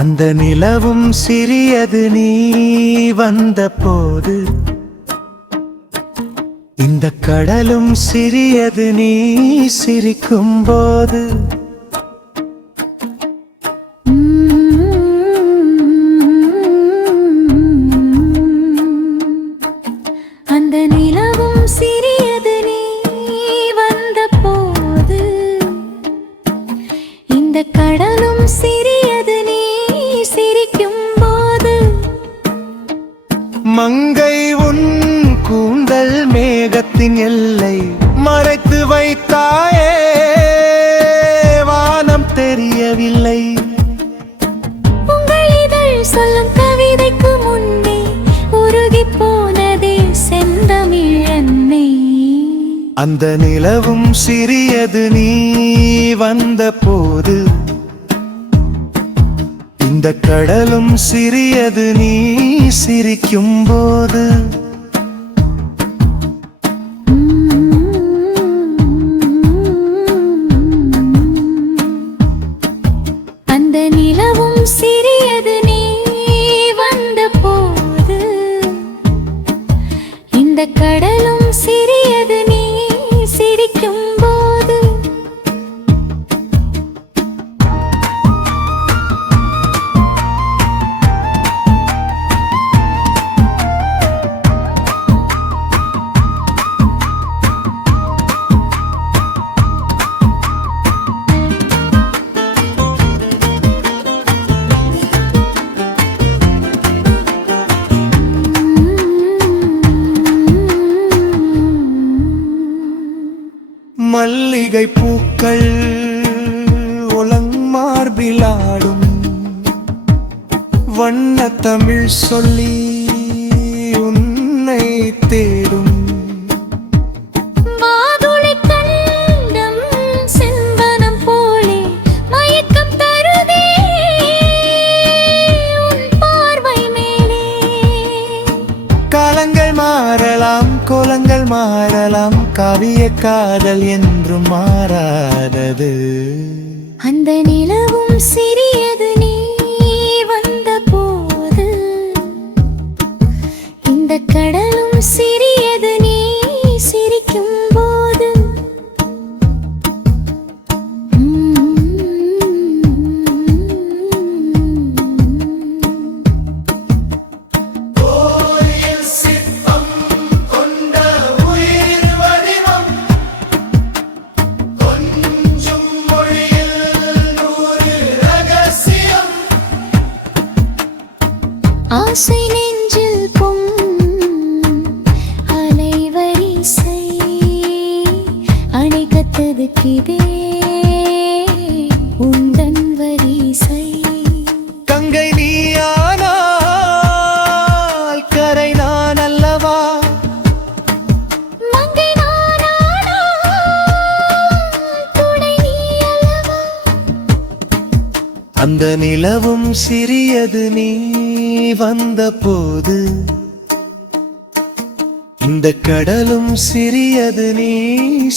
அந்த நிலவும் சிறியது நீ வந்த போது, இந்த கடலும் சிறியது நீ சிரிக்கும் போது. அந்த நிலவும் சிறியது நீ வந்த போது, இந்த கடலும் சிறியது நீ சிரிக்கும் போது. மங்கை உன் கூந்தல் மேகத்தின் எல்லை மறைத்து வைத்தாயே, வானம் தெரியவில்லை. உங்கள் இதழ் சொல்லும் கவிதைக்கு முன்னே உருகி போனதே செந்தமிழன்னை. அந்த நிலவும் சிறியது நீ வந்த போது, இந்த கடலும் சிறியது நீ சிரிக்கும் போது. அந்த நிலவும் சிறியது நீ வந்த போது, இந்த கடலும் சிறியது நீ சிரிக்கும் போது. மல்லிகை பூக்கள் உலங்மார்பிலாடும், வண்ண தமிழ் சொல்லி உன்னை தேடும். மாதுளை கண்டம் செம்பனம் போலே மயக்கம் தருதே உன் பார்வை மேலே. காலங்கள் மாறலாம், கோலங்கள் மாறலாம், காவிய காதல் என்றும் மாறாதது. அந்த நிலவும் சிறியது நீ வந்த போது, இந்த கடலும் சிறியது நீ சிரிக்கும் போது. ஆசை நெஞ்சில் அலைவரிசை அணைக்கத்ததுக்கிதே உந்தன் வரிசை. கங்கை நீயானால் கரை நான் அல்லவா, மங்கை நானானால் துணை நீ அல்லவா. அந்த நிலவும் சிறியது நீ வந்த போது, இந்த கடலும் சிறியது நீ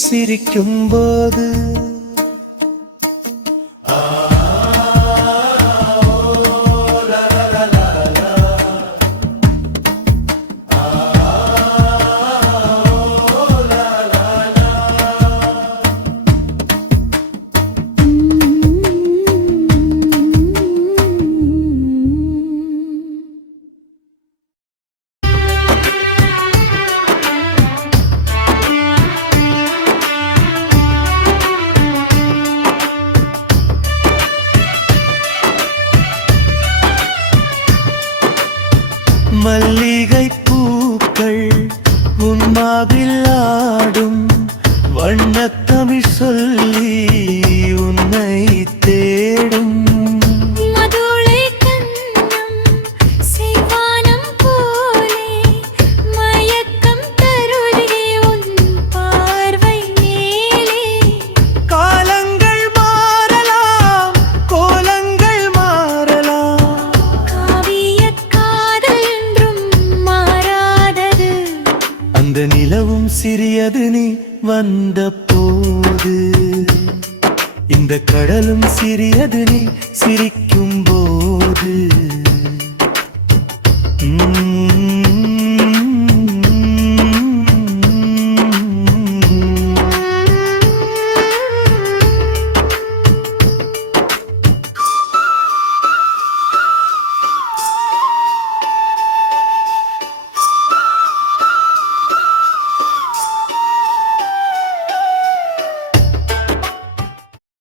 சிரிக்கும் போது. மல்லிகை பூக்கள் உன்மாவில் ஆடும், வண்ணத்தமிழ் சொல்லி உன்னை தேடும். மதுளை கண்ணம் செய்வானம் போலே மயக்கம் தருதே உன் பார்வை மேலே. காலங்கள் மாறலாம், கோலங்கள் மாறலாம், காவிய காதல் என்றும் மாறாதது. அந்த நிலவும் சிறியது நீ வந்த போது, இந்த கடலும் சிறியது நீ சிரிக்கும் போது. போது